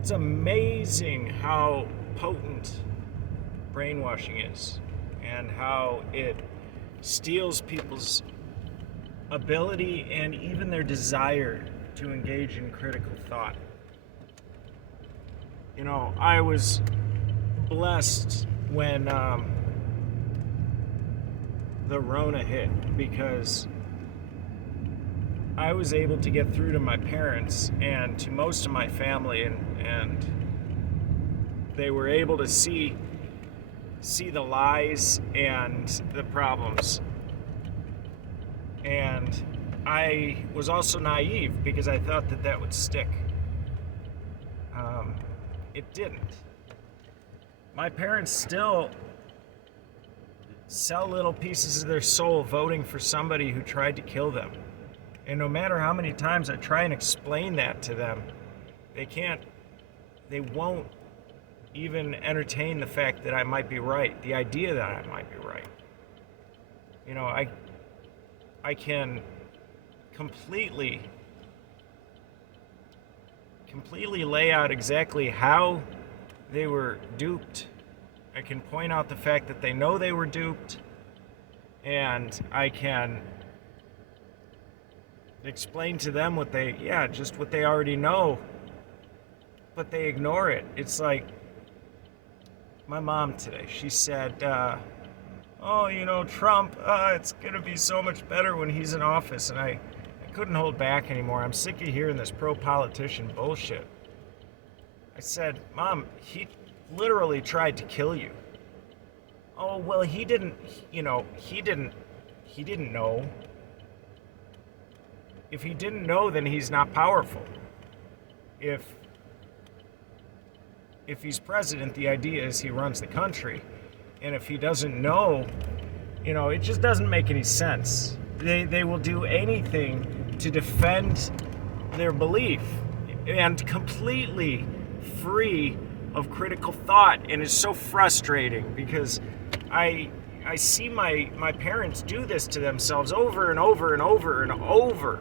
It's amazing how potent brainwashing is and how it steals people's ability and even their desire to engage in critical thought. You know, I was blessed when the Rona hit because I was able to get through to my parents and to most of my family, and they were able to see the lies and the problems. And I was also naive because I thought that would stick. It didn't. My parents still sell little pieces of their soul voting for somebody who tried to kill them. And no matter how many times I try and explain that to them, they won't even entertain the fact that I might be right, the idea that I might be right. You know, I can completely lay out exactly how they were duped. I can point out the fact that they know they were duped, and I can explain to them what they already know, but they ignore it. It's like my mom today. She said, Trump, it's going to be so much better when he's in office. And I couldn't hold back anymore. I'm sick of hearing this pro-politician bullshit. I said, Mom, he literally tried to kill you. Oh, well, he didn't know. If he didn't know, then he's not powerful. If he's president, the idea is he runs the country. And if he doesn't know, it just doesn't make any sense. They will do anything to defend their belief and completely free of critical thought. And it's so frustrating because I see my parents do this to themselves over and over and over and over,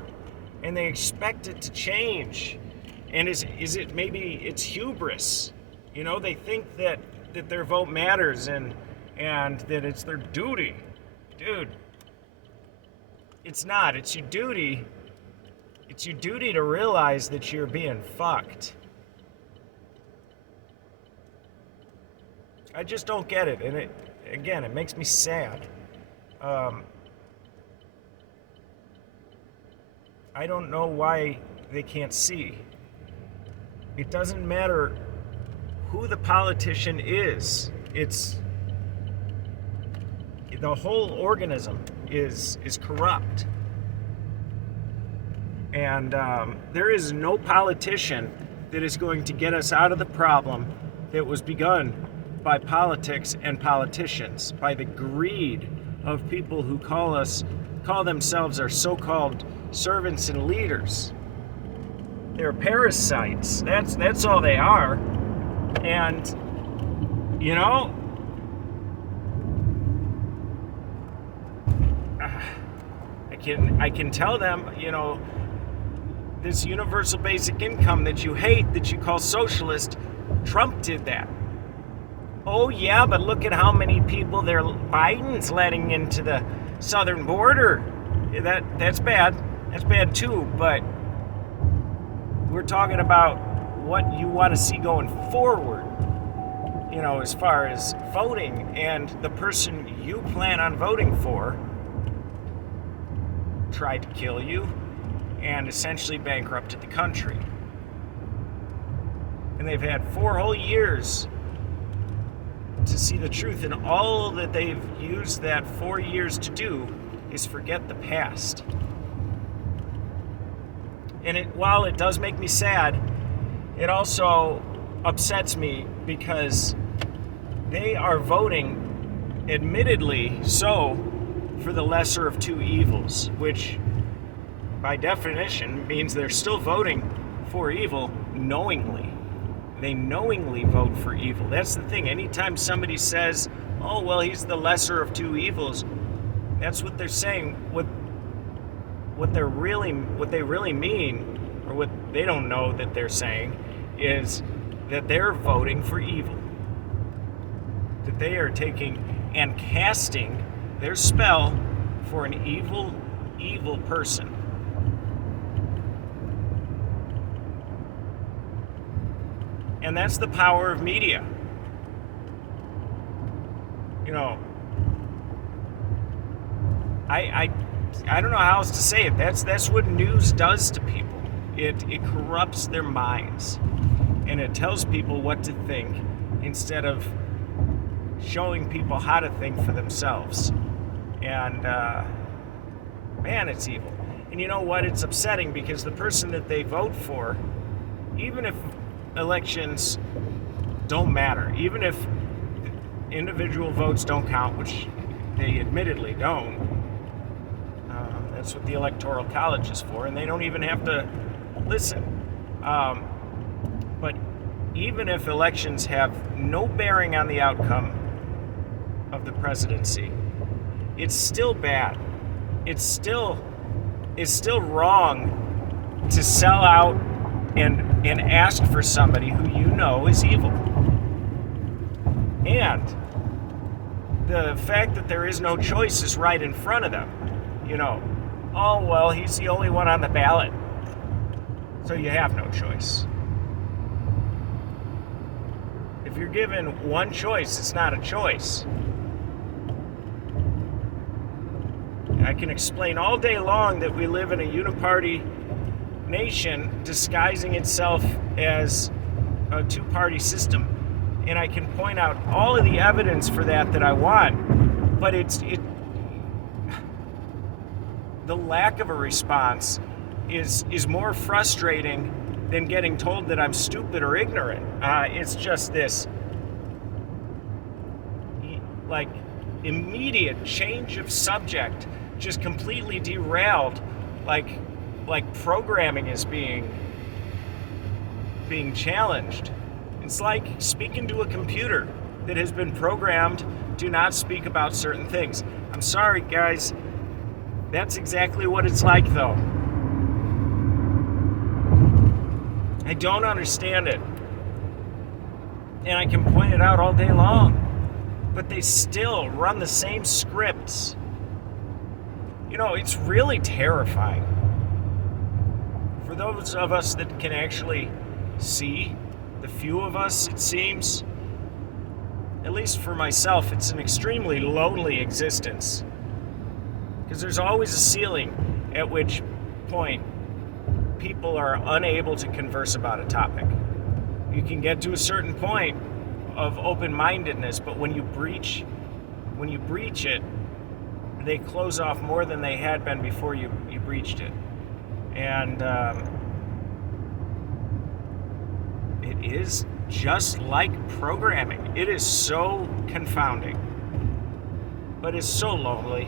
and they expect it to change. And is it maybe it's hubris? They think that their vote matters and that it's their duty. Dude, it's not. It's your duty. It's your duty to realize that you're being fucked. I just don't get it. And it makes me sad. I don't know why they can't see. It doesn't matter who the politician is. It's the whole organism is corrupt. And there is no politician that is going to get us out of the problem that was begun by politics and politicians, by the greed of people who call themselves our so-called servants and leaders. They're parasites. That's all they are. And I can tell them, this universal basic income that you hate, that you call socialist, Trump did that. Oh yeah, but look at how many people Biden's letting into the southern border. That's bad. That's bad too, but we're talking about what you want to see going forward, as far as voting, and the person you plan on voting for tried to kill you and essentially bankrupted the country. And they've had 4 whole years to see the truth, and all that they've used that 4 years to do is forget the past. And while it does make me sad, it also upsets me because they are voting, admittedly so, for the lesser of two evils, which by definition means they're still voting for evil knowingly. They knowingly vote for evil. That's the thing. Anytime somebody says, oh, well, he's the lesser of two evils, that's what they're saying. What they really mean, or what they don't know that they're saying, is that they're voting for evil, that they are taking and casting their spell for an evil, evil person. And that's the power of media. You know, I don't know how else to say it. That's what news does to people. It corrupts their minds, and it tells people what to think instead of showing people how to think for themselves. And man, it's evil. And you know what? It's upsetting because the person that they vote for, even if elections don't matter, even if individual votes don't count, which they admittedly don't, that's what the Electoral College is for, and they don't even have to listen. But even if elections have no bearing on the outcome of the presidency, it's still bad. It's still wrong to sell out and ask for somebody who you know is evil. And the fact that there is no choice is right in front of them. You know, oh, well, he's the only one on the ballot, so you have no choice. If you're given one choice, it's not a choice. I can explain all day long that we live in a uniparty nation disguising itself as a two-party system. And I can point out all of the evidence for that I want. But the lack of a response is more frustrating than getting told that I'm stupid or ignorant. It's just this, like, immediate change of subject, just completely derailed, like programming is being challenged. It's like speaking to a computer that has been programmed to not speak about certain things. I'm sorry, guys. That's exactly what it's like, though. I don't understand it. And I can point it out all day long. But they still run the same scripts. You know, it's really terrifying. For those of us that can actually see, the few of us, it seems, at least for myself, it's an extremely lonely existence. Because there's always a ceiling at which point people are unable to converse about a topic. You can get to a certain point of open-mindedness, but when you breach it, they close off more than they had been before you breached it. And it is just like programming. It is so confounding, but it's so lonely.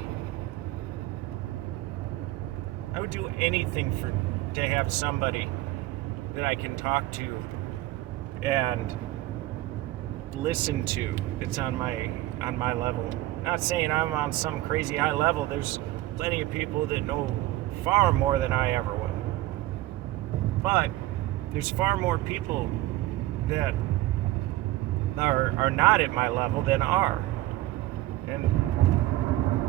I would do anything to have somebody that I can talk to and listen to that's on my level. Not saying I'm on some crazy high level. There's plenty of people that know far more than I ever will. But there's far more people that are not at my level than are. And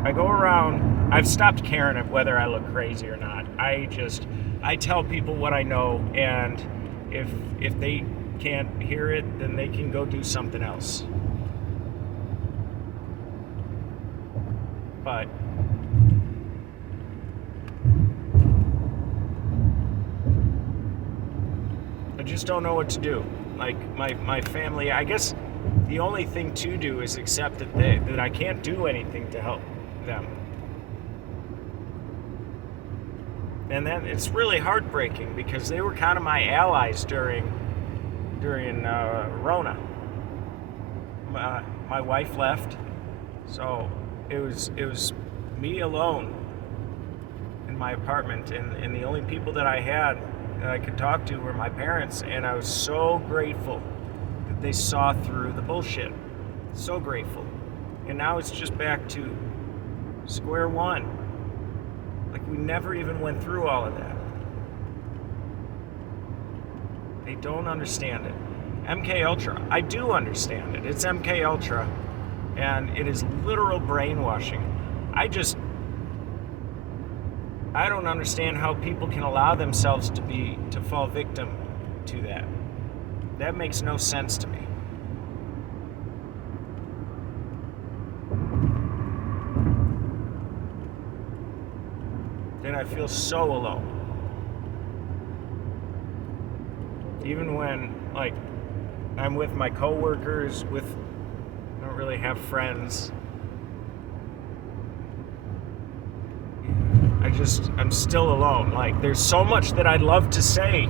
I go around, I've stopped caring whether I look crazy or not. I tell people what I know, and if they can't hear it, then they can go do something else. But I just don't know what to do. Like my family, I guess the only thing to do is accept that I can't do anything to help them. And then it's really heartbreaking because they were kind of my allies during Rona. My wife left, so it was me alone in my apartment, and the only people that I had that I could talk to were my parents, and I was so grateful that they saw through the bullshit. So grateful. And now it's just back to square one. Like, we never even went through all of that. They don't understand it. MK Ultra. I do understand it. It's MK Ultra, and it is literal brainwashing. I don't understand how people can allow themselves to fall victim to that. That makes no sense to me. Then I feel so alone. Even when, like, I'm with my coworkers, I don't really have friends. I'm still alone. Like, there's so much that I'd love to say,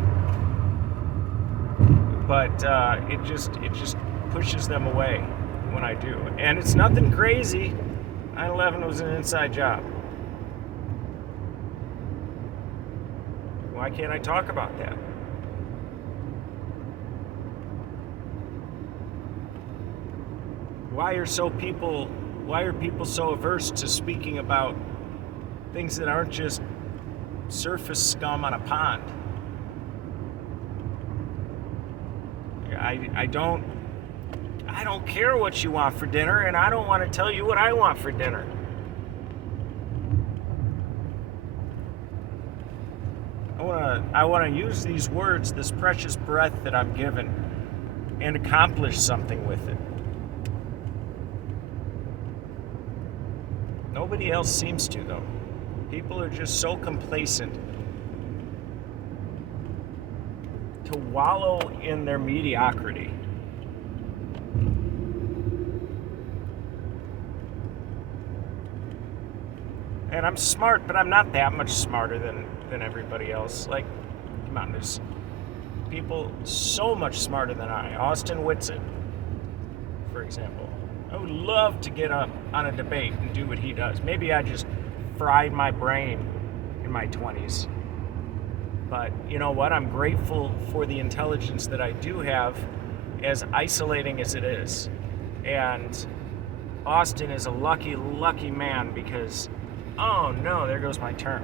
but it just pushes them away when I do. And it's nothing crazy. 9/11 was an inside job. Why can't I talk about that? Why are people so averse to speaking about things that aren't just surface scum on a pond? I don't care what you want for dinner, and I don't want to tell you what I want for dinner. I want to use these words, this precious breath that I'm given, and accomplish something with it. Nobody else seems to, though. People are just so complacent to wallow in their mediocrity. And I'm smart, but I'm not that much smarter than everybody else. Like, come on, there's people so much smarter than I. Austin Whitsitt, for example. I would love to get up on a debate and do what he does. Maybe I just fried my brain in my 20s. But you know what? I'm grateful for the intelligence that I do have, as isolating as it is. And Austin is a lucky, lucky man because, oh no, there goes my term.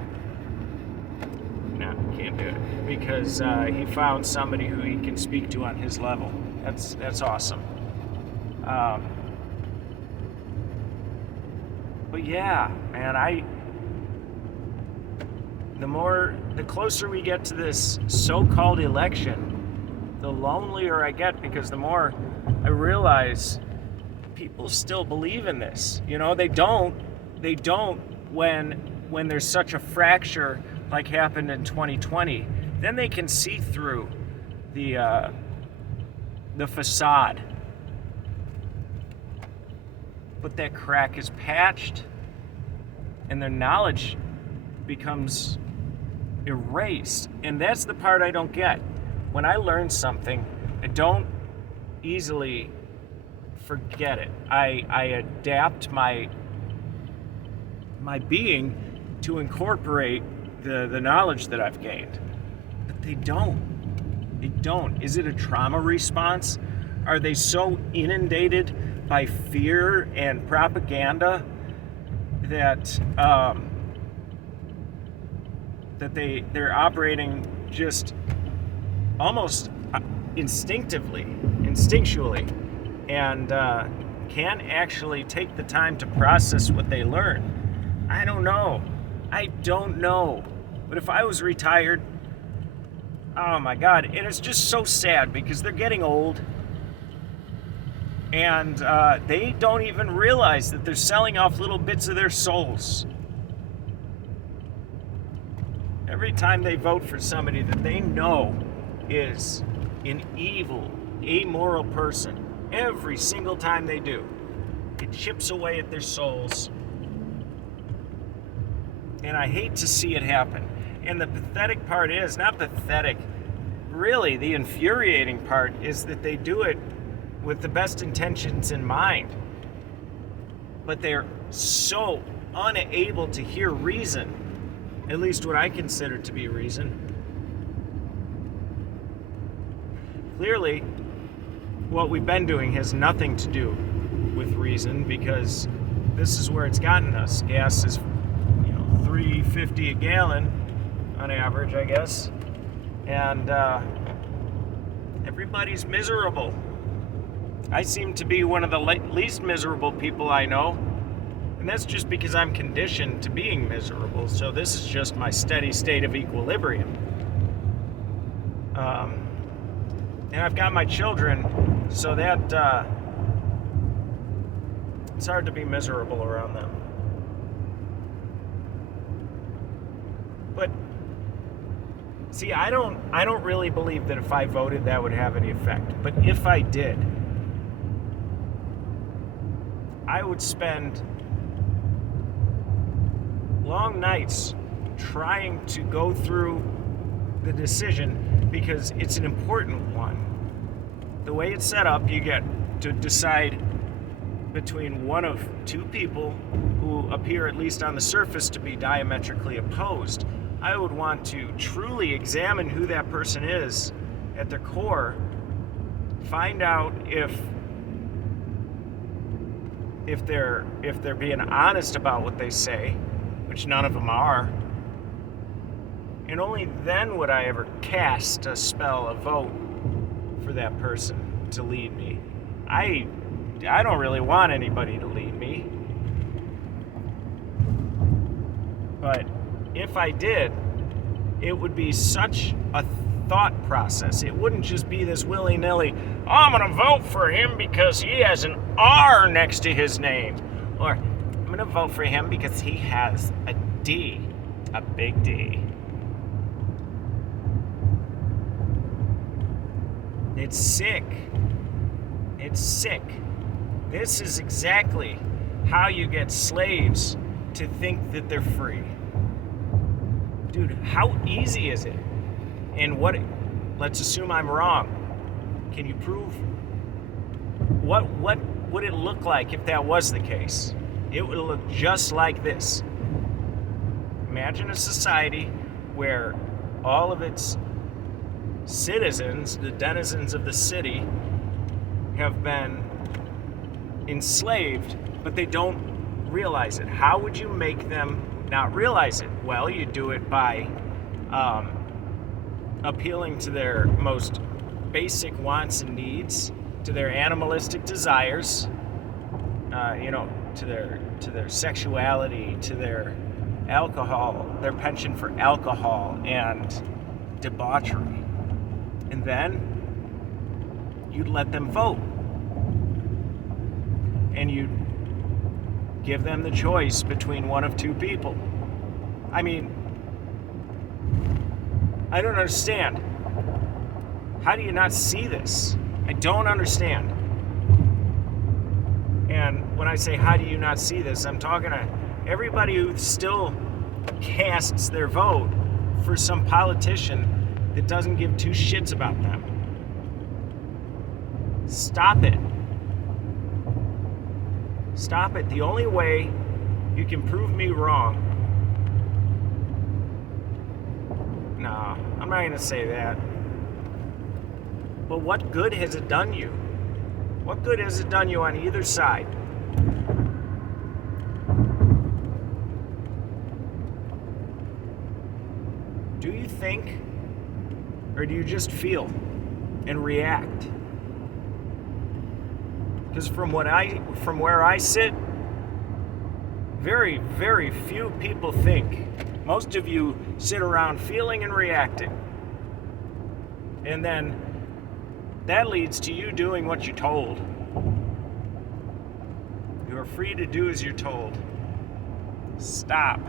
No, can't do it. Because he found somebody who he can speak to on his level. That's awesome. But yeah, man, the closer we get to this so-called election, the lonelier I get, because the more I realize people still believe in this. You know, they don't when there's such a fracture like happened in 2020. Then they can see through the facade. But that crack is patched, and their knowledge becomes erased. And that's the part I don't get. When I learn something, I don't easily forget it. I adapt my being to incorporate the knowledge that I've gained. But they don't. They don't. Is it a trauma response? Are they so inundated by fear and propaganda that they're operating just almost instinctually, and can't actually take the time to process what they learn? I don't know. But if I was retired, oh my God, and it's just so sad because they're getting old. And they don't even realize that they're selling off little bits of their souls. Every time they vote for somebody that they know is an evil, amoral person, every single time they do, it chips away at their souls. And I hate to see it happen. And the pathetic part is, not pathetic, really the infuriating part is that they do it with the best intentions in mind, but they're so unable to hear reason, at least what I consider to be reason. Clearly, what we've been doing has nothing to do with reason, because this is where it's gotten us. Gas is, $3.50 a gallon on average, I guess, and Everybody's miserable. I seem to be one of the least miserable people I know, and that's just because I'm conditioned to being miserable. So this is just my steady state of equilibrium. And I've got my children, so that it's hard to be miserable around them. But see, I don't really believe that if I voted that would have any effect. But if I did, I would spend long nights trying to go through the decision because it's an important one. The way it's set up, you get to decide between one of two people who appear, at least on the surface, to be diametrically opposed. I would want to truly examine who that person is at their core, find out if they're being honest about what they say, which none of them are, and only then would I ever cast a spell, a vote for that person to lead me. I don't really want anybody to lead me, but if I did, it would be such a thought process. It wouldn't just be this willy-nilly, oh, I'm going to vote for him because he has an R next to his name. Or, I'm going to vote for him because he has a D, a big D. It's sick. It's sick. This is exactly how you get slaves to think that they're free. Dude, how easy is it? And let's assume I'm wrong. Can you prove? What would it look like if that was the case? It would look just like this. Imagine a society where all of its citizens, the denizens of the city, have been enslaved, but they don't realize it. How would you make them not realize it? Well, you do it by appealing to their most basic wants and needs, to their animalistic desires, to their sexuality, to their alcohol, their penchant for alcohol and debauchery. And then you'd let them vote. And you'd give them the choice between one of two people. I mean, I don't understand. How do you not see this? I don't understand. And when I say, how do you not see this, I'm talking to everybody who still casts their vote for some politician that doesn't give two shits about them. Stop it. Stop it. The only way you can prove me wrong. No, I'm not going to say that. But what good has it done you? What good has it done you on either side? Do you think, or do you just feel and react? Because from where I sit, very, very few people think. Most of you sit around feeling and reacting. And then that leads to you doing what you're told. You are free to do as you're told. Stop.